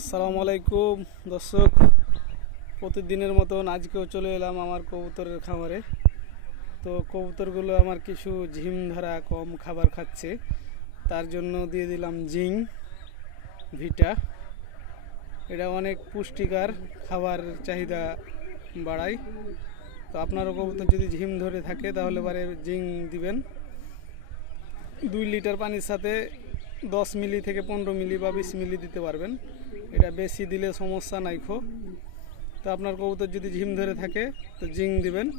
আসসালামু আলাইকুম, দর্শক। প্রতিদিনের মতন আজকেও চলে এলাম আমার কবুতরের খামারে। তো কবুতরগুলো আমার কিছু ঝিম ধরা কম খাবার খাচ্ছে। তার জন্য দিয়ে দিলাম জিং, ভিটা। এটা অনেক পুষ্টিকর খাবার চাহিদা বাড়ায়। তো আপনারও কবুতর যদি ঝিম ধরে থাকে তাহলে বারে জিং দিবেন। দুই লিটার পানির সাথে দশ মিলি থেকে পনেরো মিলি বা বিশ মিলি দিতে পারবেন। এটা বেশি দিলে সমস্যা নাই খো। তো আপনার কবুতর যদি ঝিম ধরে থাকে, তো জিং দিবেন।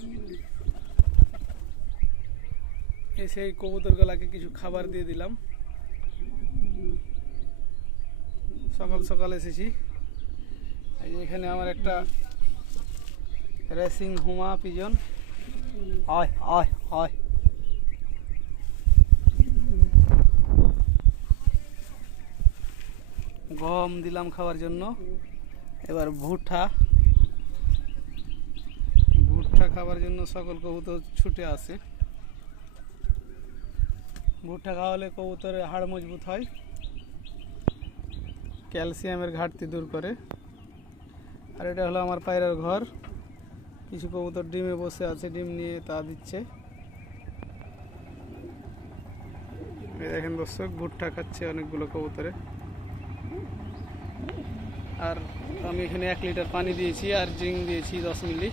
এই সেই কবুতরগুলাকে কিছু খাবার দিয়ে দিলাম। সকাল সকাল এসেছি। এখানে আমার একটা রেসিং হুমা পিজন। আয় আয় আয়। গম দিলাম খাওয়ার জন্য। এবার ভুট্টা। ভুট্টা খাওয়ার জন্য সকল কবুতর ছুটে আসে। ভুট্টা খাওয়ালে কবুতরের হাড় মজবুত হয়। ক্যালসিয়ামের ঘাটতি দূর করে। আর এটা হলো আমার পায়রার ঘর। কিছু কবুতর ডিমে বসে আছে, ডিম নিয়ে তা দিচ্ছে। দেখেন দর্শক, ভুট্টা খাচ্ছে অনেকগুলো কবুতরে। আর আমি এখানে এক লিটার পানি দিয়েছি আর জিং দিয়েছি দশ মিলি।